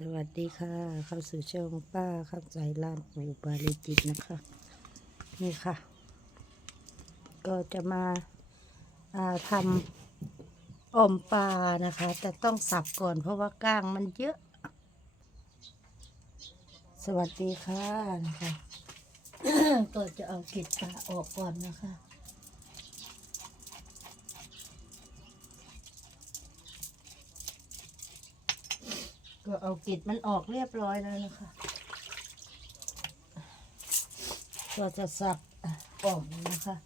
สวัสดีค่ะ เข้าสู่ช่องป้าเข้าใจร้านปูปาลิจิตนะคะ นี่ค่ะ ก็จะมาาทำอ่อมปลานะคะ แต่ต้องสับก่อนเพราะว่าก้างมันเยอะ สวัสดีค่ะนะคะก็จะเอากิดปลาออกก่อนนะคะ ราเอากิดมันออกเรียบร้อยแล้วนะคะก็จะสับอ่อมนะคะ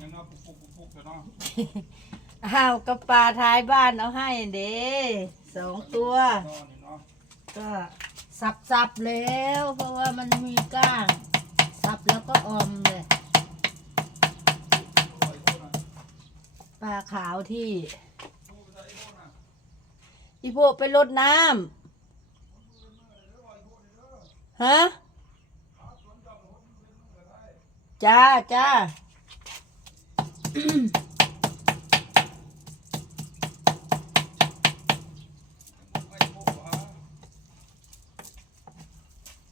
ยังเนาะปุ๊กปุ๊กปุ๊กปุ๊กเดี๋ยวเนาะอ้าวกระปลาท้ายบ้านเอาให้เด้สองตัวเนาะนี่เนาะ ก็ สับสับๆแล้ว เพราะว่ามันมีก้าง สับแล้วก็ออมเลยปลาขาวที่อีโพไปรดน้ำฮะจ้าจ้า ไม่พกวะ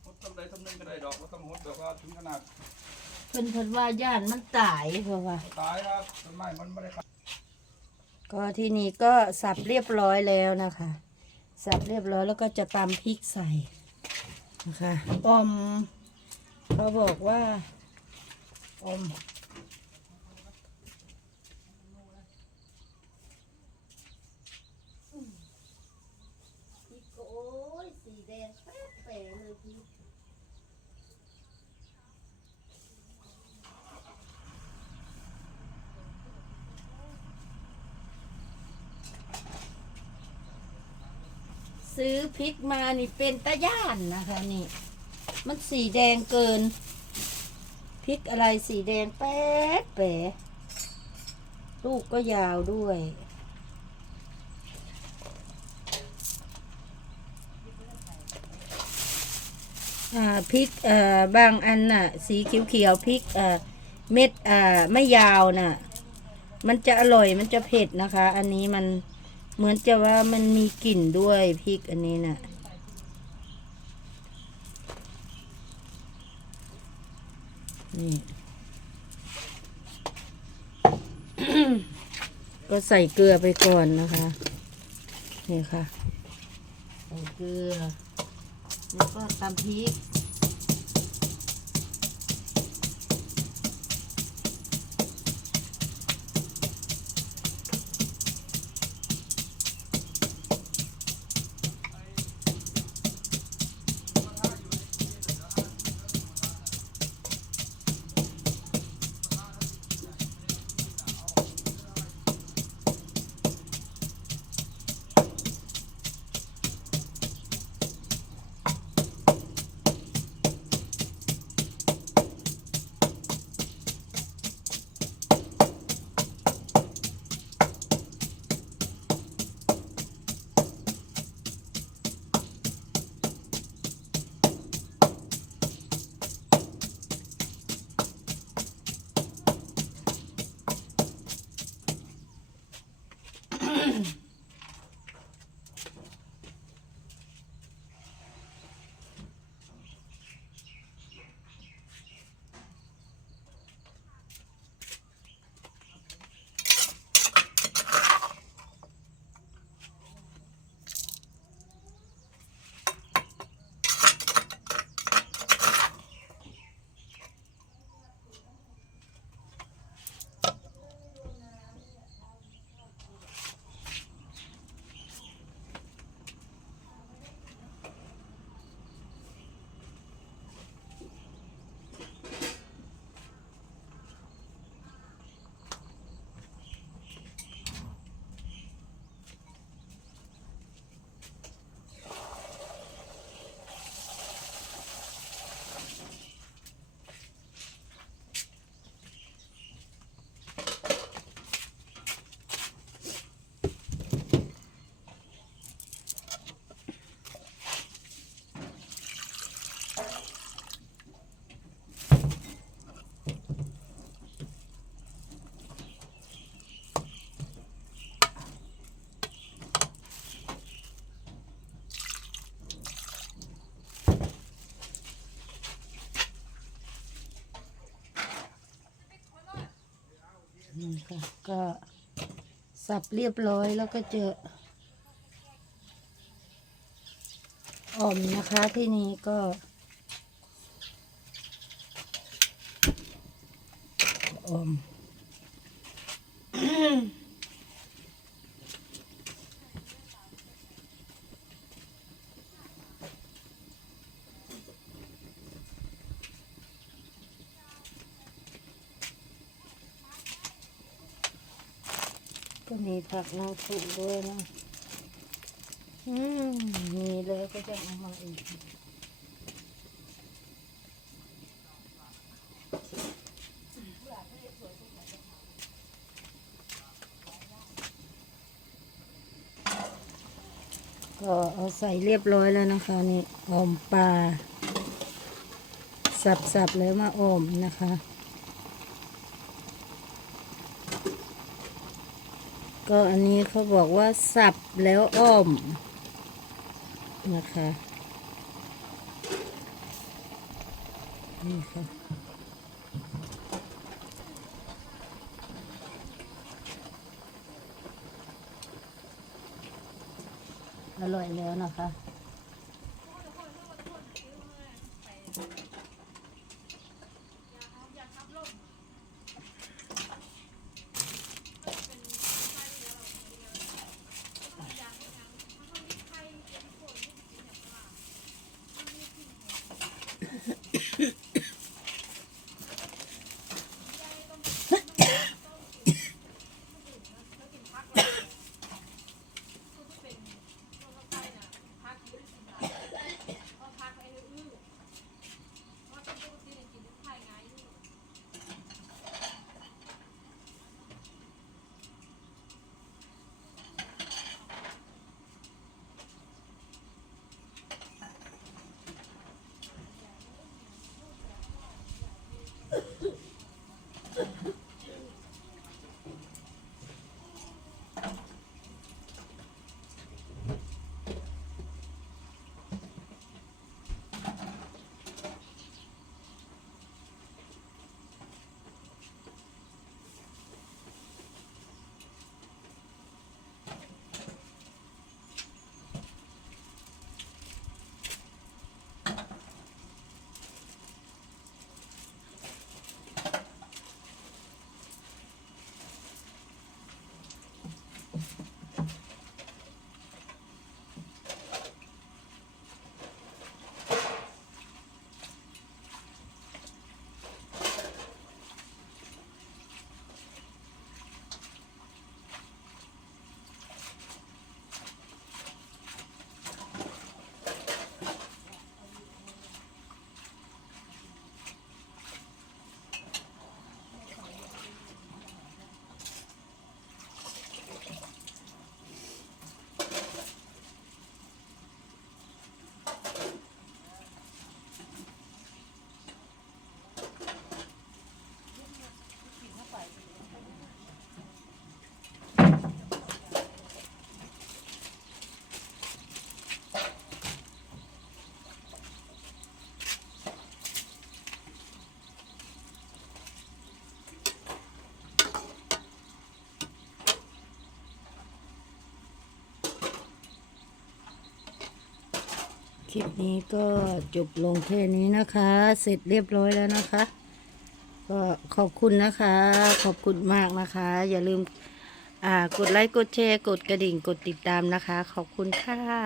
ฮดทำใดทำหนึ่งก็ได้ดอกว่าต้องฮดแบบว่าถึง ขนาดเพิ่นเพิ่นว่าย่านมันตายเพราะว่า ตายนะต้นไม้มันไม่ได้ขาดก็ที่นี่ก็สับเรียบร้อยแล้วนะคะ สับเรียบร้อยแล้วก็จะตำพริกใส่นะคะอมเขาบอกว่าอมพริกโอ้ยสีแดงแป๊ะเป๋เลยพริก ซื้อพริกมานี่เป็นตะย่านนะคะนี่ มันสีแดงเกินพริกอะไรสีแดงแป๊ดแป๋ลูกก็ยาวด้วย อ่าพริกเอ่อบางอันน่ะ สีเขียวๆพริกเอ่อเม็ดอ่าไม่ยาวน่ะ มันจะอร่อยมันจะเผ็ดนะคะ อันนี้มัน เหมือนจะว่ามันมีกลิ่นด้วยพริกอันนี้น่ะนี่ก็ใส่เกลือไปก่อนนะคะ นี่ค่ะ ใส่เกลือ แล้วก็ตำพริก นี่ค่ะ ก็สับเรียบร้อยแล้วก็เจอ่อมนะคะที่นี้ก็ อ่อม ก็มีผักนางสุด้วยนะอืมมีเลยก็จะเอามาอีกก็เอาใส่เรียบร้อยแล้วนะคะนี่ออมปลาสับๆแล้วมาอมนะคะ ก็อันนี้เขาบอกว่าสับแล้วอ้อมนะคะนี่ค่ะอร่อยแล้วนะคะ คลิปนี้ก็จบลงแค่นี้นะคะ เสร็จเรียบร้อยแล้วนะคะ ก็ขอบคุณนะคะ ขอบคุณมากนะคะ อย่าลืมกดไลค์กดแชร์ กดกระดิ่งกดติดตามนะคะ ขอบคุณค่ะ